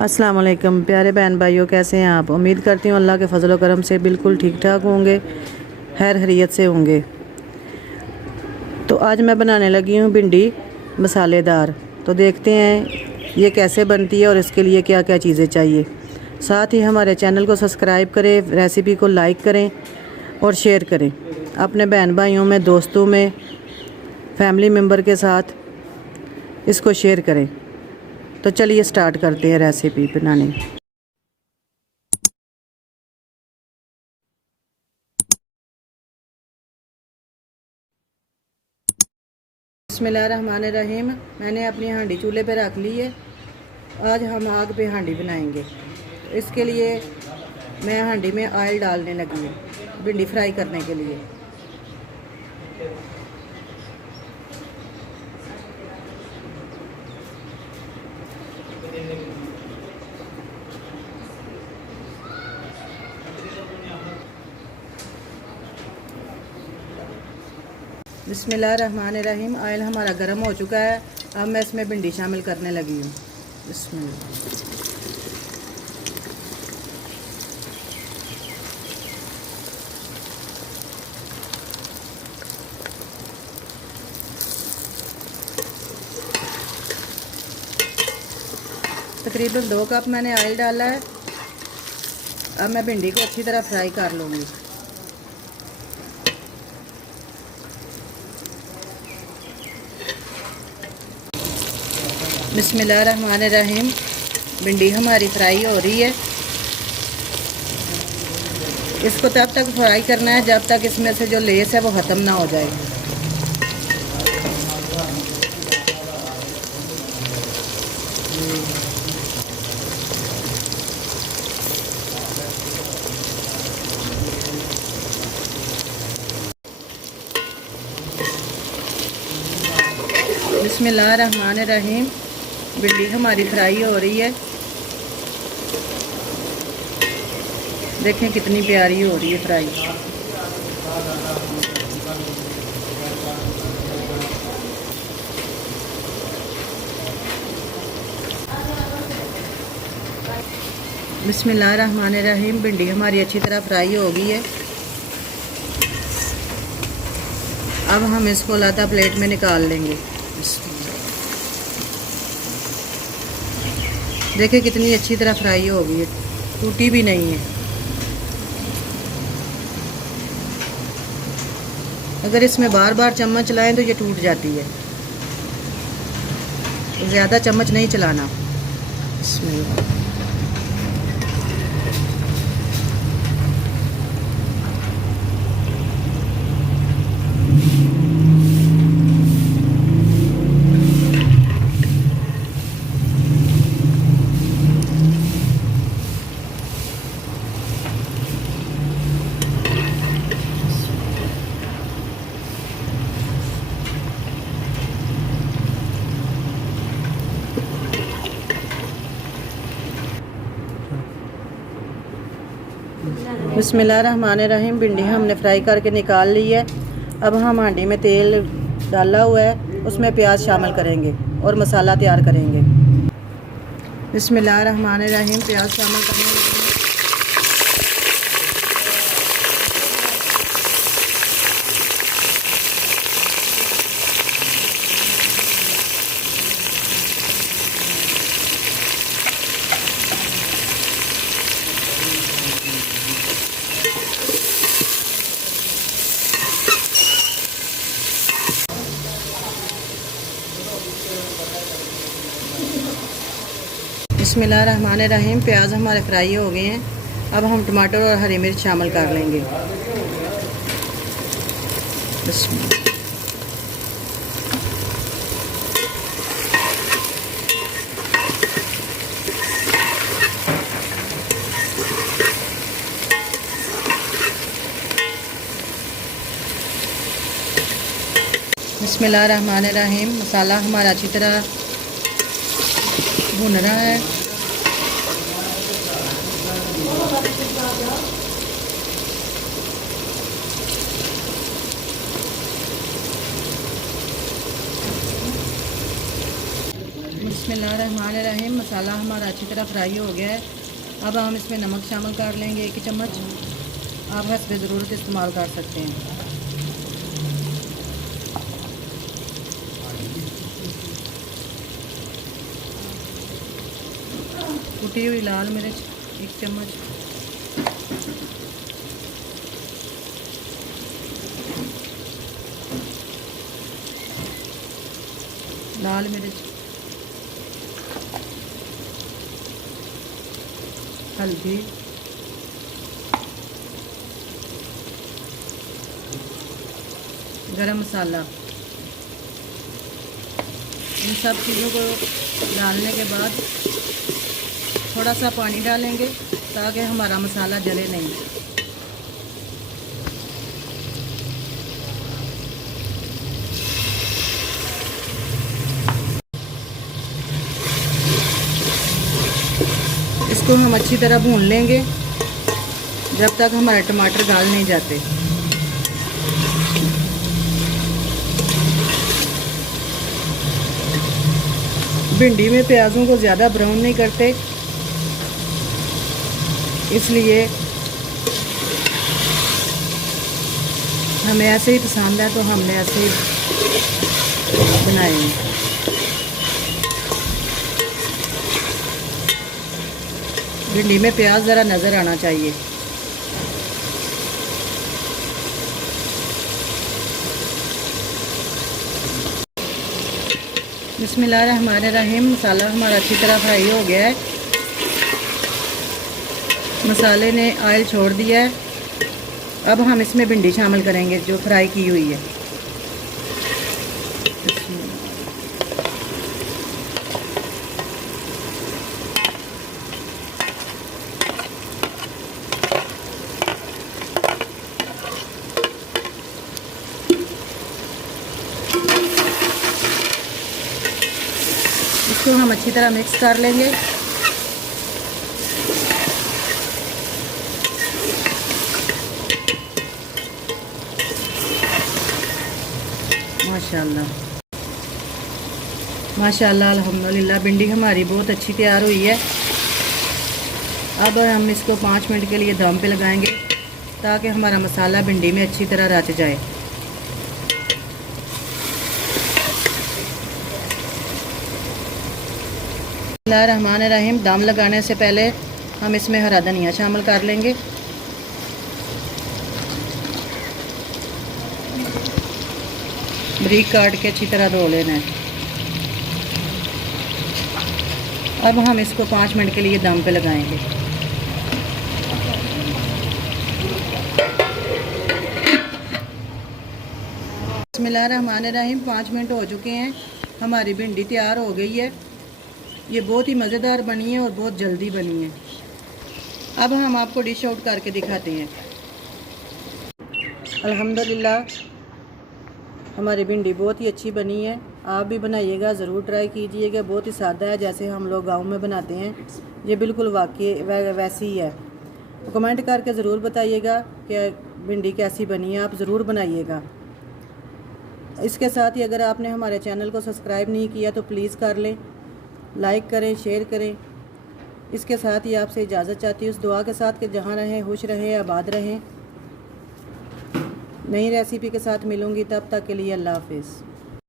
अस्सलाम वालेकुम प्यारे बहन भाइयों, कैसे हैं आप। उम्मीद करती हूँ अल्लाह के फजल करम से बिल्कुल ठीक ठाक होंगे, खैर खैरियत से होंगे। तो आज मैं बनाने लगी हूँ भिंडी मसालेदार। तो देखते हैं ये कैसे बनती है और इसके लिए क्या क्या चीज़ें चाहिए। साथ ही हमारे चैनल को सब्सक्राइब करें, रेसिपी को लाइक करें और शेयर करें अपने बहन भाइयों में, दोस्तों में, फैमिली मेम्बर के साथ इसको शेयर करें। तो चलिए स्टार्ट करते हैं रेसिपी बनाने। बिस्मिल्लाहिर्रहमानिर्रहीम। मैंने अपनी हांडी चूल्हे पे रख ली है। आज हम आग पे हांडी बनाएंगे। तो इसके लिए मैं हांडी में ऑयल डालने लगी हूँ भिंडी फ्राई करने के लिए। बिस्मिल्लाहिर्रहमानिर्रहीम। ऑयल हमारा गर्म हो चुका है। अब मैं इसमें भिंडी शामिल करने लगी हूँ। तकरीबन 2 कप मैंने ऑयल डाला है। अब मैं भिंडी को अच्छी तरह फ्राई कर लूँगी। बिस्मिल्लाहिर्रहमानिर्रहीम। भिंडी हमारी फ्राई हो रही है। इसको तब तक फ्राई करना है जब तक इसमें से जो लेस है वो ख़त्म ना हो जाए। बिस्मिल्लाहिर्रहमानिर्रहीम। भिंडी हमारी फ्राई हो रही है। देखें कितनी प्यारी हो रही है फ्राई। बिस्मिल्लाहिर्रहमानिर्रहीम। भिंडी हमारी अच्छी तरह फ्राई हो गई है। अब हम इसको लाता प्लेट में निकाल लेंगे। देखिए कितनी अच्छी तरह फ्राई हो गई है, टूटी भी नहीं है। अगर इसमें बार बार चम्मच चलाएं तो ये टूट जाती है। तो ज़्यादा चम्मच नहीं चलाना। इसमें बिस्मिल्लाहिर्रहमानिर्रहीम। भिंडी हमने फ्राई करके निकाल ली है। अब हम हांडी में तेल डाला हुआ है, उसमें प्याज शामिल करेंगे और मसाला तैयार करेंगे। बिस्मिल्लाहिर्रहमानिर्रहीम। प्याज शामिल करने लगे। बिस्मिल्लाहिर्रहमानिर्रहीम। प्याज हमारे फ्राई हो गए हैं। अब हम टमाटर और हरी मिर्च शामिल कर लेंगे। बिस्मिल्लाहिर्रहमानिर्रहीम। मसाला हमारा अच्छी तरह भुन रहा है। बिस्मिल्लाहिर्रहमानिर्रहीम। मसाला हमारा अच्छी तरह फ्राई हो गया है। अब हम इसमें नमक शामिल कर लेंगे 1 चम्मच। आप हस्बे ज़रूरत इस्तेमाल कर सकते हैं। कुटी हुई लाल मिर्च 1 चम्मच। लाल मिर्च, हल्दी, गरम मसाला। इन सब चीज़ों को डालने के बाद थोड़ा सा पानी डालेंगे ताकि हमारा मसाला जले नहीं। इसको हम अच्छी तरह भून लेंगे जब तक हमारे टमाटर गाल नहीं जाते। भिंडी में प्याज़ों को ज़्यादा ब्राउन नहीं करते, इसलिए हमें ऐसे ही पसंद है तो हमने ऐसे ही बनाए हैं। भिंडी में प्याज ज़रा नज़र आना चाहिए। बिस्मिल्लाहिर्रहमानिर्रहीम। मसाला हमारा अच्छी तरह फ्राई हो गया है। मसाले ने ऑयल छोड़ दिया है। अब हम इसमें भिंडी शामिल करेंगे जो फ्राई की हुई है। इसको हम अच्छी तरह मिक्स कर लेंगे। माशाल्लाह माशाल्लाह अल्हम्दुलिल्लाह, भिंडी हमारी बहुत अच्छी तैयार हुई है। अब हम इसको 5 मिनट के लिए दम पे लगाएंगे ताकि हमारा मसाला भिंडी में अच्छी तरह रच जाए। बिस्मिल्लाहिर्रहमानिर्रहीम। दम लगाने से पहले हम इसमें हरा धनिया शामिल कर लेंगे। बारीक काट के अच्छी तरह धो लेना है। अब हम इसको 5 मिनट के लिए दम पे लगाएंगे। बिस्मिल्लाहिर्रहमानिर्रहीम। 5 मिनट हो चुके हैं। हमारी भिंडी तैयार हो गई है। ये बहुत ही मज़ेदार बनी है और बहुत जल्दी बनी है। अब हम आपको डिश आउट करके दिखाते हैं। अल्हम्दुलिल्लाह, हमारी भिंडी बहुत ही अच्छी बनी है। आप भी बनाइएगा, ज़रूर ट्राई कीजिएगा। बहुत ही सादा है, जैसे हम लोग गांव में बनाते हैं। ये बिल्कुल वाकई वैसी ही है। तो कमेंट करके ज़रूर बताइएगा कि भिंडी कैसी बनी है। आप ज़रूर बनाइएगा। इसके साथ ही अगर आपने हमारे चैनल को सब्सक्राइब नहीं किया तो प्लीज़ कर लें, लाइक करें, शेयर करें। इसके साथ ही आपसे इजाज़त चाहती हूँ, उस दुआ के साथ कि जहाँ रहें खुश रहें, आबाद रहें। नई रेसिपी के साथ मिलूँगी, तब तक के लिए अल्लाह हाफ़िज़।